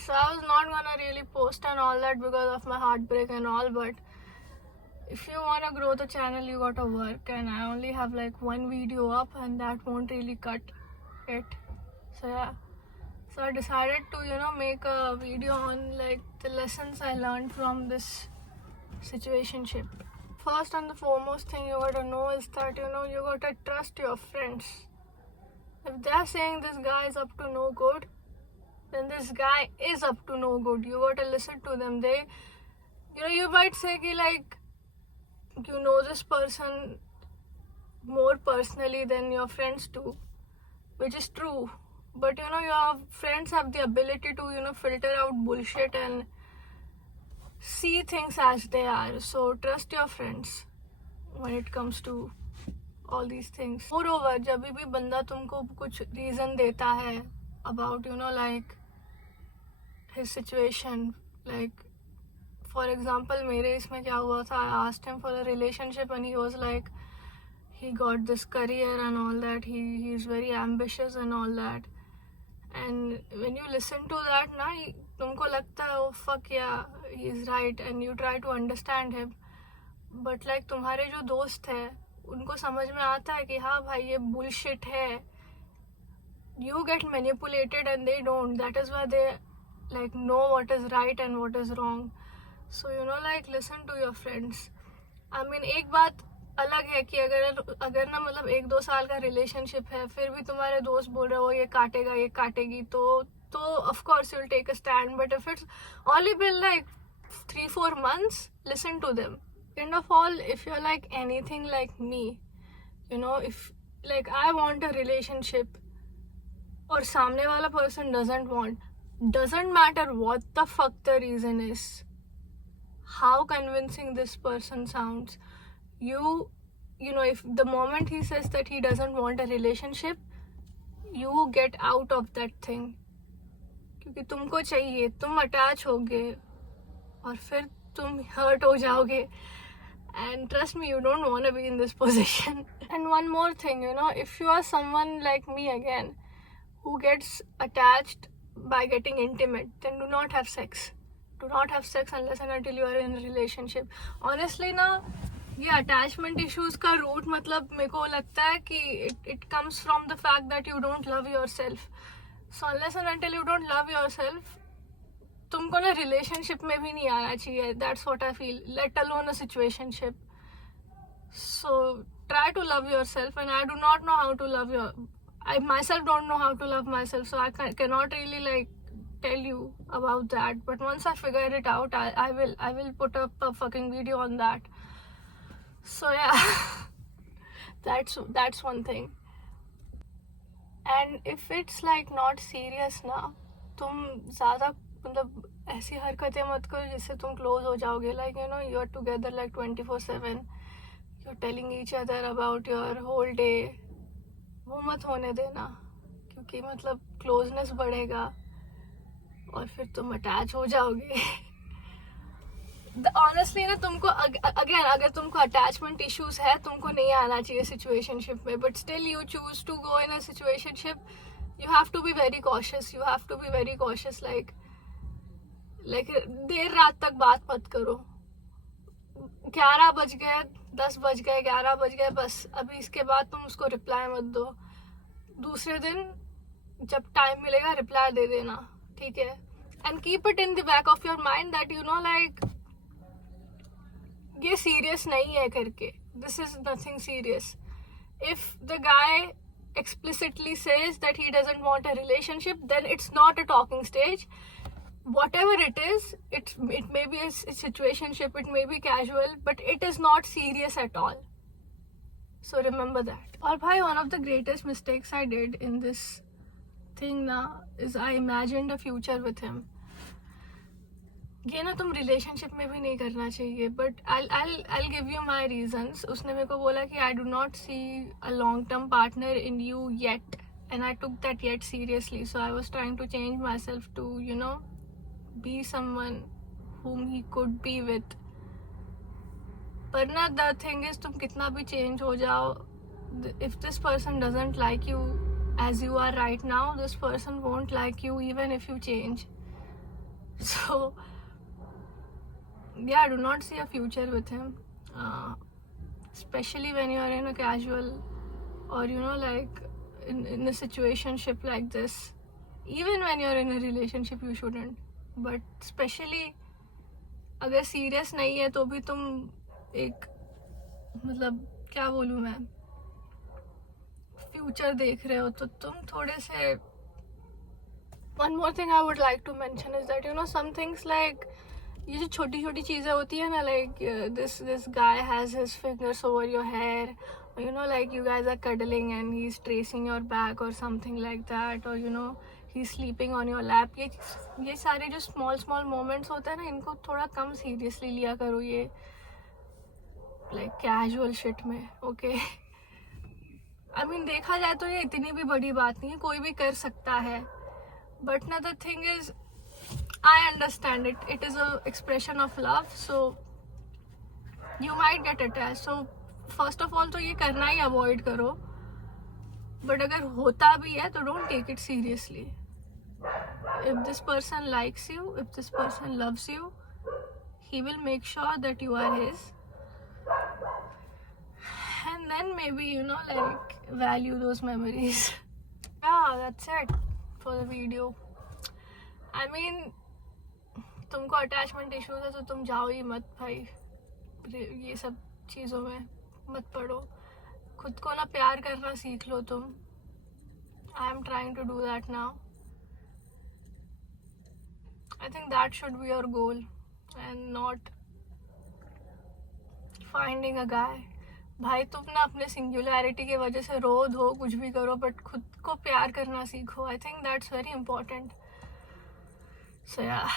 So I was not gonna really post and all that because of my heartbreak and all, but if you wanna grow the channel, you gotta work, and I only have like one video up, and that won't really cut it. So yeah, so I decided to make a video on like the lessons I learned from this situationship. First and the foremost thing you gotta know is that you gotta trust your friends. If they're saying this guy is up to no good, then this guy is up to no good. You gotta listen to them. They, you might say ki like, you know this person more personally than your friends do, which is true. But your friends have the ability to filter out bullshit and see things as they are. So trust your friends when it comes to all these things. Moreover, जब भी बंदा तुमको कुछ reason देता है about like his situation, like for example मेरे इसमें क्या हुआ था, I asked him for a relationship and he was like he got this career and all that, he's very ambitious and all that, and when you listen to that ना तुमको लगता है oh fuck yeah he's right and you try to understand him, but like तुम्हारे जो दोस्त है उनको समझ में आता है कि हाँ भाई ये bullshit है. You get manipulated and they don't. That is why they like know what is right and what is wrong. So like listen to your friends. I mean एक बात अलग है कि अगर ना मतलब 1-2 साल का रिलेशनशिप है, फिर भी तुम्हारे दोस्त बोल रहे हो ये काटेगा ये काटेगी, तो of course you'll take a stand. But if it's only been like 3-4 months, listen to them. End of all, if you're like anything like me, if like I want a relationship or सामने वाला person doesn't matter what the fuck the reason is, how convincing this person sounds, if the moment he says that he doesn't want a relationship, you get out of that thing. क्योंकि तुमको चाहिए, तुम attach होगे और फिर तुम hurt हो जाओगे. And trust me, you don't want to be in this position. And one more thing, if you are someone like me again, who gets attached by getting intimate, then do not have sex. Do not have sex unless and until you are in a relationship. Honestly ना, ये attachment issues का root मतलब मेरे को लगता है कि it comes from the fact that you don't love yourself. So unless and until you don't love yourself, तुमको ना relationship में भी नहीं आना चाहिए. That's what I feel. Let alone a situationship. So try to love yourself, and I do not know how to love I myself don't know how to love myself, so I cannot really like tell you about that. But once I figure it out, I will put up a fucking video on that. So yeah, that's one thing. And if it's like not serious ना, तुम ज़्यादा मतलब ऐसी हरकतें मत करो जिससे तुम क्लोज हो जाओगे. Like you are together like 24/7, you're telling each other about your whole day. वो मत होने देना, क्योंकि मतलब क्लोजनेस बढ़ेगा और फिर तुम अटैच हो जाओगे. ऑनेस्टली ना तुमको अगेन अगर तुमको अटैचमेंट इश्यूज है, तुमको नहीं आना चाहिए सिचुएशनशिप में, but still you choose to go in a situationship, you have to be very cautious. You have to be very cautious. Like देर रात तक बात मत करो. 11 बज गए, 10 बज गए, 11 बज गए, बस अभी इसके बाद तुम उसको रिप्लाई मत दो. दूसरे दिन जब टाइम मिलेगा रिप्लाई दे देना, ठीक है. And keep it in the back of your mind that like ये सीरियस नहीं है करके. This is nothing serious. If the guy explicitly says that he doesn't want a relationship, then it's not a talking stage. Whatever it is, it may be a situationship, it may be casual, but it is not serious at all. So remember that. Or bhai, one of the greatest mistakes I did in this thing na is I imagined a future with him. ये ना तुम relationship में भी नहीं करना चाहिए, but I'll give you my reasons. उसने मेरे को बोला कि I do not see a long term partner in you yet, and I took that yet seriously. So I was trying to change myself to be someone whom he could be with. पर ना the thing is, तुम कितना भी change हो जाओ, if this person doesn't like you as you are right now, this person won't like you even if you change. So yeah, do not see a future with him, especially when you are in a casual or like in a situationship like this. Even when you're in a relationship you shouldn't, but especially अगर serious नहीं है तो भी तुम एक मतलब क्या बोलूँ मैं, फ्यूचर देख रहे हो तो तुम थोड़े से. One more thing I would like to mention is that some things like ये जो छोटी छोटी चीज़ें होती है ना, like this guy has his fingers over your hair, or like you guys are cuddling and he's tracing your back or something like that, or he's sleeping on your lap. ये सारे जो small moments होते हैं ना, इनको थोड़ा कम seriously लिया करो ये like casual shit में. Okay, I mean देखा जाए तो ये इतनी भी बड़ी बात नहीं है, कोई भी कर सकता है. But now the thing is, I understand it. It is an expression of love, so you might get attached. So first of all तो ये करना ही avoid करो. But अगर होता भी है तो don't take it seriously. If this person likes you, if this person loves you, he will make sure that you are his. And then maybe like value those memories. Yeah, that's it for the video. I mean, तुमको attachment issues है तो तुम जाओ ही मत भाई, ये सब चीज़ों में मत पड़ो. खुद को ना प्यार करना सीख लो तुम. I am trying to do that now. I think that should be your goal and not finding a guy. भाई तुम ना अपने सिंगुलैरिटी की वजह से रो धो कुछ भी करो, बट खुद को प्यार करना सीखो. I think that's very important. So yeah.